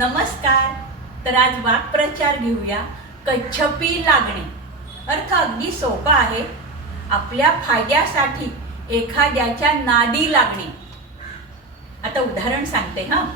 नमस्कार. तर आज वाक्प्रचार घेऊया कच्छपी लागणे. अर्थ अगदी सोपा आहे. आपल्या फायद्यासाठी एखाद्याच्या नादी लागणे. आता उदाहरण सांगते हां.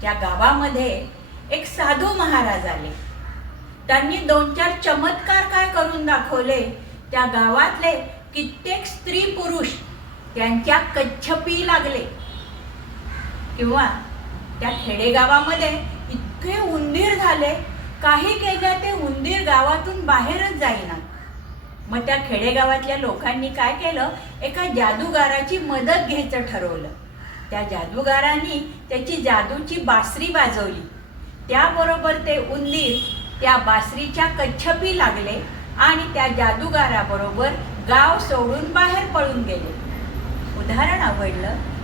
त्या गावामध्ये एक साधू महाराज आले. त्यांनी दोन चार चमत्कार काय करून दाखवले? त्या गावातले कित्येक स्त्री पुरुष त्यांच्या कच्छपी लागले. किंवा त्या खेडेगावामध्ये इतके उंदीर झाले काही केल्या ते उंदीर गावातून बाहेरच जाईना. मग त्या खेडेगावातल्या लोकांनी काय केलं? एका जादूगाराची मदत घ्यायचं ठरवलं. त्या जादूगारांनी त्याची जादूची बासरी वाजवली त्याबरोबर ते उंदीर त्या बासरीच्या कच्छपी लागले आणि त्या जादूगाराबरोबर गाव सोडून बाहेर पळून गेले. उदाहरण आवडलं?